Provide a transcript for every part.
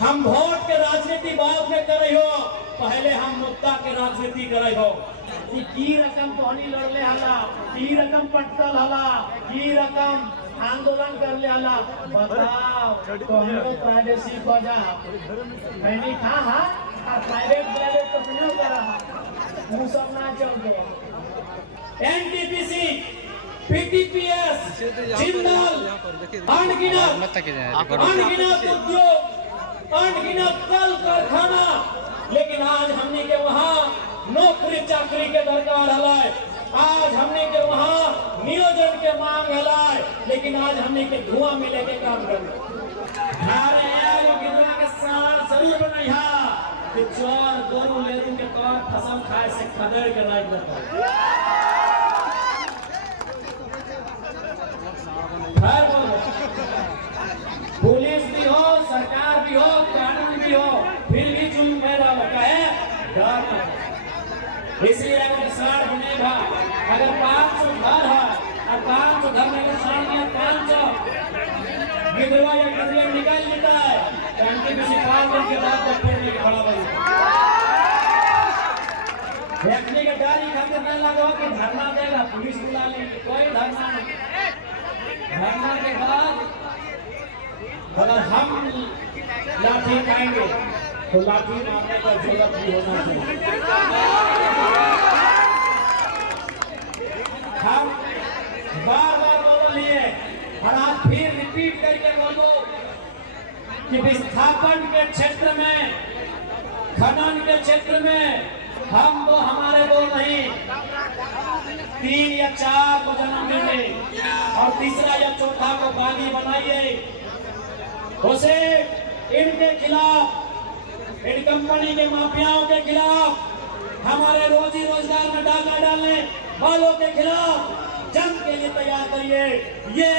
हम वोट के राजनीति बाद में करे हो, पहले हम मुद्दा के राजनीति करे हो। की रकम तोहनी लड़ले हला, की रकम पटकल हला, की रकम आंदोलन कर ले हला, बताओ तोहनी प्राइवेसी बजा मैंने कहा प्राइवेट तो क्यों करा वो सब ना चल गया। एनटीपीसी, पीटीपीएस, जिंदाल, अनगिनत उद्योग, अनगिनत कल कारखाना, लेकिन आज हमने के वहाँ नौकरी चाकरी के दरकार हलाए, आज हमने के वहाँ नियोजन के मांग हलाए, लेकिन आज हमने के धुआं मिले के काम कर जरूर बनैहा कि चोर गोरू लेरू के तौर फसल खाए से खदेड़ के राज देता पुलिस भी हो, सरकार भी हो, कानून भी हो, फिर भी जुल्म में रहा है डर। इसलिए अगर साड़ बनेगा, अगर 500 घर है और 500 घर में अगर साड़ दिया 500 गिरवा या गिरवा निकाल लेता है, एनटीपीसी 5 दिन के बाद तो फिर खड़ा बन देखने के गाड़ी खातिर न लगा कि धरना देगा, पुलिस बुला लेंगे, कोई धरना नहीं। धरना के बाद अगर हम लाठी खाएंगे तो लाठी मारने का जरूरत भी होना चाहिए। हम बार बार बोल लिए और आज फिर रिपीट करके बोलो कि विस्थापन के क्षेत्र में, खनन के क्षेत्र में हम वो हमारे दो नहीं 3 या 4 को जन्म देंगे और तीसरा या चौथा को बागी बनाइए। उसे इनके खिलाफ, इन कंपनी के माफियाओं के खिलाफ, हमारे रोजी रोजगार में डाका डालने वालों के खिलाफ जंग के लिए तैयार करिए। ये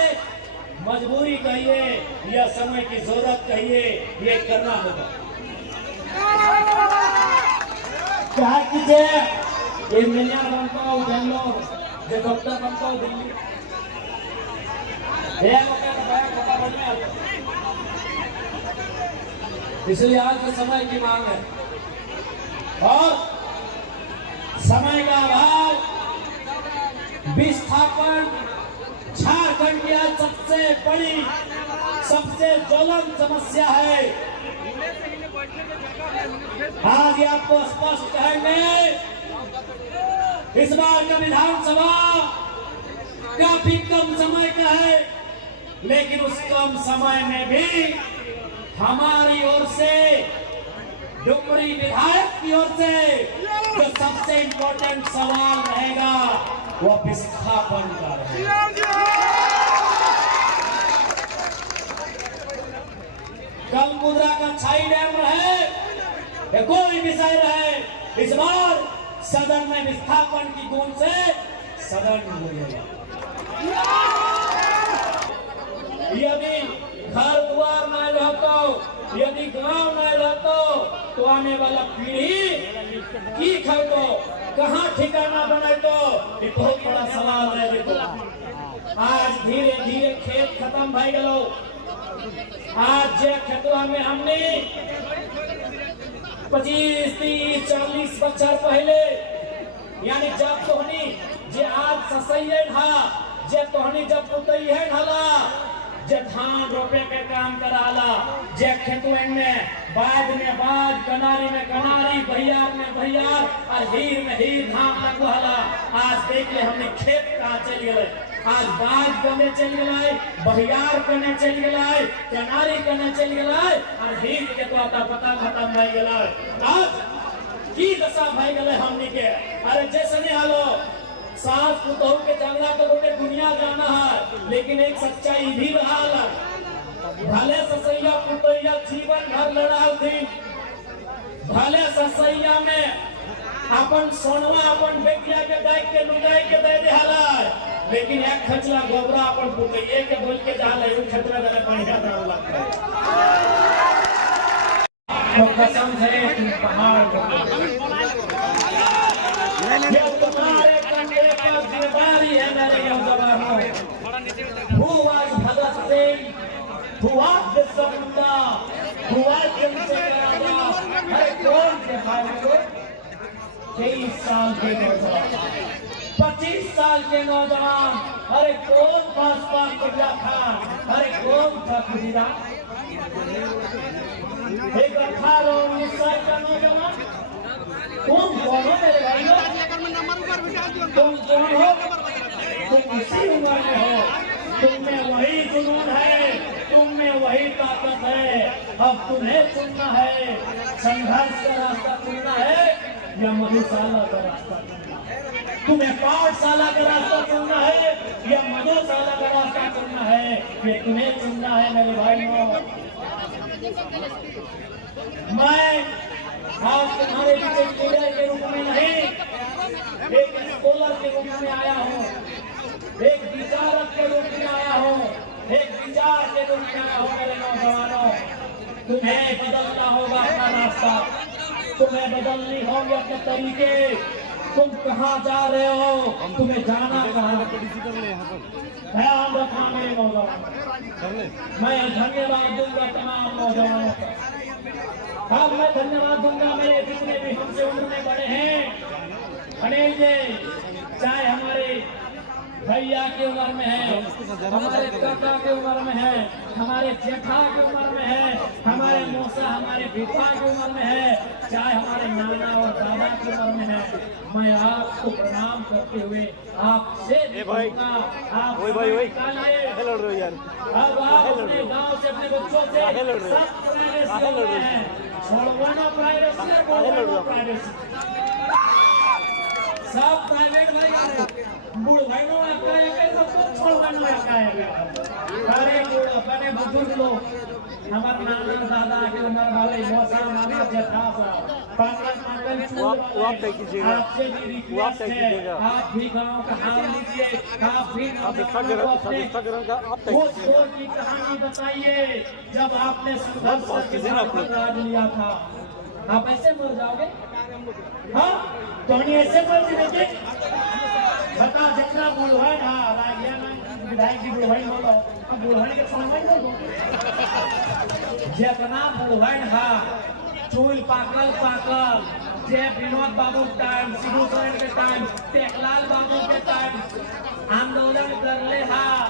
मजबूरी कहिए या समय की जरूरत कहिए, ये करना होगा। क्या कीजिए इंजीनियर बनता हूँ बेंगलोर, जो डॉक्टर बनता हूँ दिल्ली, इसलिए आज के समय की मांग है और समय का अभाव। विस्थापन झारखंड की आज सबसे बड़ी, सबसे ज्वलंत समस्या है। आज आपको स्पष्ट कहेंगे, इस बार का विधानसभा काफी कम समय का है, लेकिन उस कम समय में भी हमारी ओर से, डुमरी विधायक की ओर से जो सबसे इम्पोर्टेंट सवाल रहेगा वो विस्थापन का रहेगा। कल मुद्रा का छाई डैम रहे या कोई विषय रहे, इस बार सदन में विस्थापन की गूंज से सदन गूंजेगा। यदि घर द्वार न रहता, यदि गांव न रहता तो आने वाला पीढ़ी की खातो, कहाँ ठिकाना बनाए तो ये बहुत बड़ा सवाल है। देखो आज धीरे धीरे खेत खत्म भाई गलो। आज जे खेतवा में हमने 25, 30, 40 बच्चा पहले, यानी जब तोहनी जे आज ससैये ढा, जे तोहनी जब पुतैये ढाला, जे धान रोपे के काम कराला, जे खेतवन में बाग में बाग, कनारी में कनारी, बहियार में बहियार और हीर में हीर धान लगवाला। आज देख ले हमने खेत कहाँ चल गए, आज बाग करने चल गए, बहियार करने चल गए, कनारी करने चल गए और हीर के तो आता पता खत्म भाई गए। आज की दशा भाई गए हमने के। अरे जैसे नहीं हालो सास पुतहू के झगड़ा के गोटे दुनिया जाना है, लेकिन एक सच्चाई भी रहा भले ससैया पुतैया जीवन भर लड़ाल थी, भले ससैया में अपन सोनवा अपन बेटिया के दाई के लुगाई के दे देहाला, लेकिन एक खचला गोबरा अपन पुतैये के बोल के जाला उ खतरा वाला बढ़िया दाम लगता है। तो कसम है तुम पहाड़ ये तुम्हारे कंधे पर जिम्मेदारी है मेरे नौजवानों। Who was Bhagat Singh? Who was Birsa Munda? हुआ जमशेद राजा, अरे कौन दिखाए मुझे? 23 साल के नौजवान, 25 साल के नौजवान, अरे कौन भाजपा किबला खान, अरे कौन था खुदीरा? एक 18-19 साल का नौजवान, तुम कौन हो मेरे भाइयों? तुम कौन हो? तुम इसी उम्र में हो, तुम में वही जुनून है, तुम में वही ताकत है। अब तुम्हें चुनना है, संघर्ष का रास्ता चुनना है या मधुशाला का रास्ता चुनना है? तुम्हें पाठशाला का रास्ता चुनना है या मधुशाला का रास्ता चुनना है? ये तुम्हें चुनना है मेरे भाइयों। मैं आज तुम्हारे बीच एक लीडर के रूप में नहीं, एक स्कॉलर के रूप में आया हूँ, एक विचारक के रूप में आया हूँ, एक विचार के रूप में आया हूँ। मेरे नौजवानों, तुम्हें बदलना होगा अपना रास्ता, तुम्हें बदलनी होगी अपने तरीके। तुम कहाँ जा रहे हो, तुम्हें जाना कहाँ? ध्यान रखना मेरे नौजवान। मैं धन्यवाद दूंगा तमाम नौजवानों को। अब मैं धन्यवाद दूंगा मेरे जितने भी हमसे उम्र में बड़े हैं। अनिल जी, चाहे हमारे भैया की उम्र में है, हमारे काका की उम्र में है, हमारे जेठा की उम्र में है, हमारे मौसा हमारे भिपा की उम्र में है, चाहे हमारे नाना और दादा की उम्र में है, मैं आपको प्रणाम करते हुए आपसे आप अब आप अपने गांव से अपने बच्चों से सब प्राइवेसी हैं, छोड़वाना प्राइवेसी है, बोलवाना प्राइवेसी, सब प्राइवेट भाई बूढ़ भाई नो आपका है के सब छोड़वाना आपका है। अरे बूढ़ बने बुजुर्ग लोग, हमारे नाना दादा के उम्र वाले मौसा मामा जेठा आपसे भी रिक्वेस्ट है, आप भी गांव का हाल लीजिए, आप भी उस दौर की कहानी बताइए जब आपने संघर्ष करके राज लिया था। आप ऐसे मर जाओगे? हाँ, तो ऐसे मर जाएंगे? बता जितना बुढ़वाई था रागिया में विधायक की बुढ़वाई हो तो अब बुढ़वाई के समझ हो जितना बुढ़वाई था चूल पाकल जे विनोद बाबू टाइम, शिबू सोरेन के टाइम, टेकलाल बाबू के टाइम आंदोलन कर ले हा।